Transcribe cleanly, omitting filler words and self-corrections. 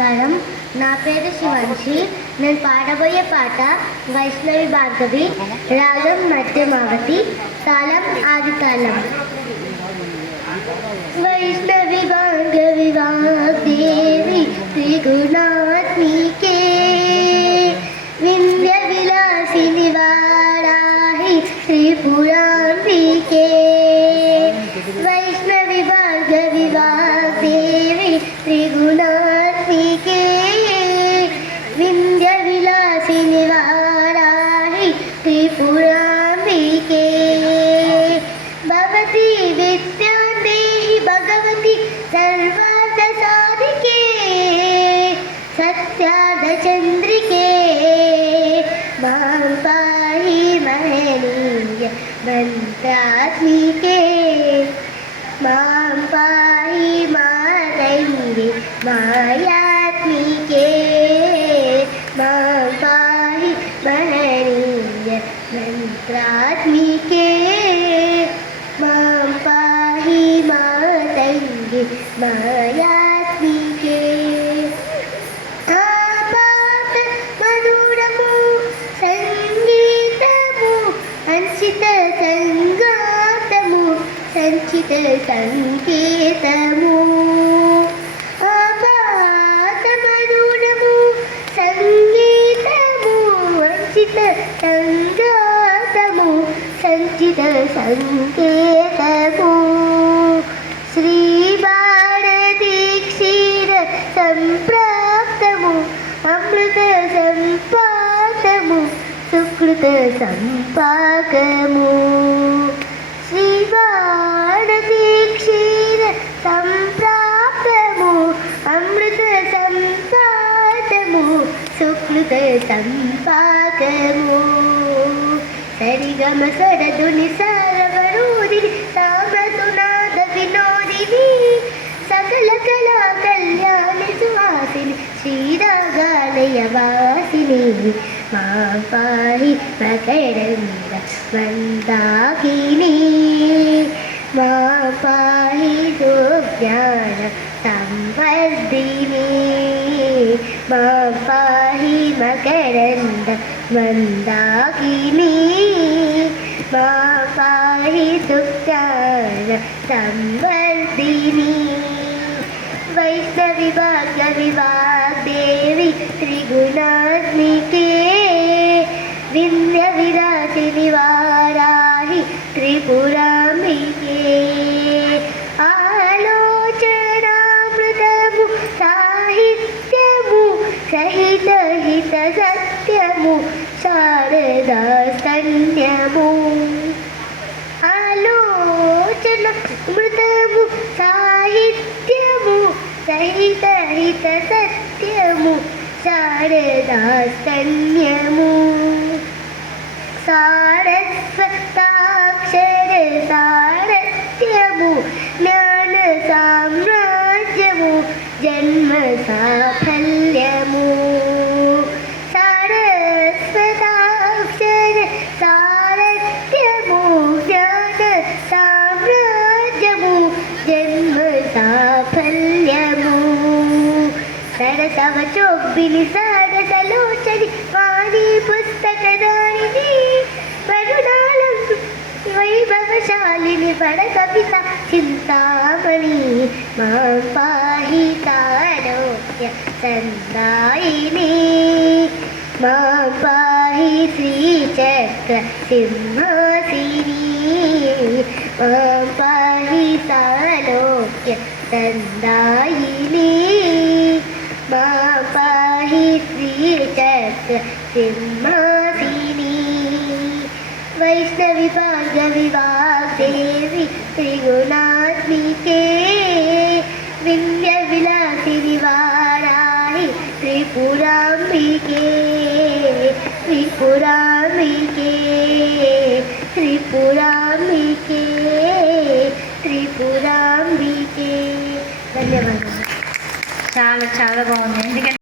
నమస్కారం. నా పేరు శివాంశి. నేను పాడబోయే పాట వైష్ణవి భార్గవి, రాగం మధ్యమావతి, తాళం ఆది తాళం. వైష్ణవి భార్గవి వాగ్దేవి త్రిగుణాత్మికే, వింధ్య విలాసిని వారాహి త్రిపురాంబికే. వైష్ణవి భార్గవి వాగ్దేవి త్రిగుణాత్మికే, వింధ్య విలాసిని వారాహి త్రిపురాంబికే. భవతి విద్యాదేహి భగవతి సర్వార్థ సాధికే, సత్యార్థ చంద్రికే. మాం పాహి మహనీయ మంత్రాత్మికే, మాం పాహి మాతైరి మాయాత్మికే. మాం పాహి మహనీయ మంత్రాత్మికే, మాం పాహి మాతైరి మాయాత్మికే. ఆపాత మధురము సంగీతము, అంచిత సంగాతము, సంచిత సంకేతము. ఆపాత మధురము సంగీతము, అంచిత సంగాతము, సంచిత సంకేతము. శ్రీ భారతి క్షీర సంప్రాప్తము, అమృత సంపాతము, సుకృత సంపాకము. శ్రీ భారతి క్షీర సంప్రాప్తము, అమృత సంపాతము, సుకృత సంపాకము. సరిగమ సరదుని సారవరూదిని సామసునాద వినోదిని, సకల కళా కళ్యాణి సువాసిని శ్రీరాగాలయ వాసిని. మా పాహి మకరంద మందాకిని, మా పాహి సుజ్ఞాన సంవర్ధిని. మా పాహి మకరంద మందాకిని, మా పాహి సుజ్ఞాన సంవర్ధిని. వైష్ణవి భార్గవి వాగ్దేవి త్రిగుణాత్మికే, వింధ్య విలాసిని వారాహి త్రిపురాంబికే. ఆలోచనామృతము సాహిత్యము, సహిత హిత సత్యము, శారదా స్తన్యము. ఆలోచన మృతము సాహిత్యము, సహిత హిత సత్యము, శారదా స్తన్యము. సారస్వతాక్షర సారథ్యము, జ్ఞాన సామ్రాజ్యము, జన్మ సాఫల్యము. సారస్వతాక్షర సారథ్యము, జ్ఞాన సామ్రాజ్యము, జన్మ సాఫల్యము. సరసవ చొబ్బిని సారసలోచని వాణి పుస్తకదారిని, వరుణాలం వైభవశాలిని బడ కవిత చింతామణి. మా పాహి తారోగ్య సందాయిని, మా పాహి శ్రీచక్ర సింహాసిని. మా పాహి తారోగ్య సందాయిని, మా పాహి శ్రీచక్ర సింహాసిని. వైష్ణవి భార్గవి వాగ్దేవి త్రిగుణాత్మికే, వింధ్య విలాసిని వారాహి త్రిపురాంబికే. త్రిపురాంబికే, త్రిపురాంబికే, త్రిపురాంబికే. ధన్యవాదాలు. చాలా చాలా బాగుంది. ఎందుకంటే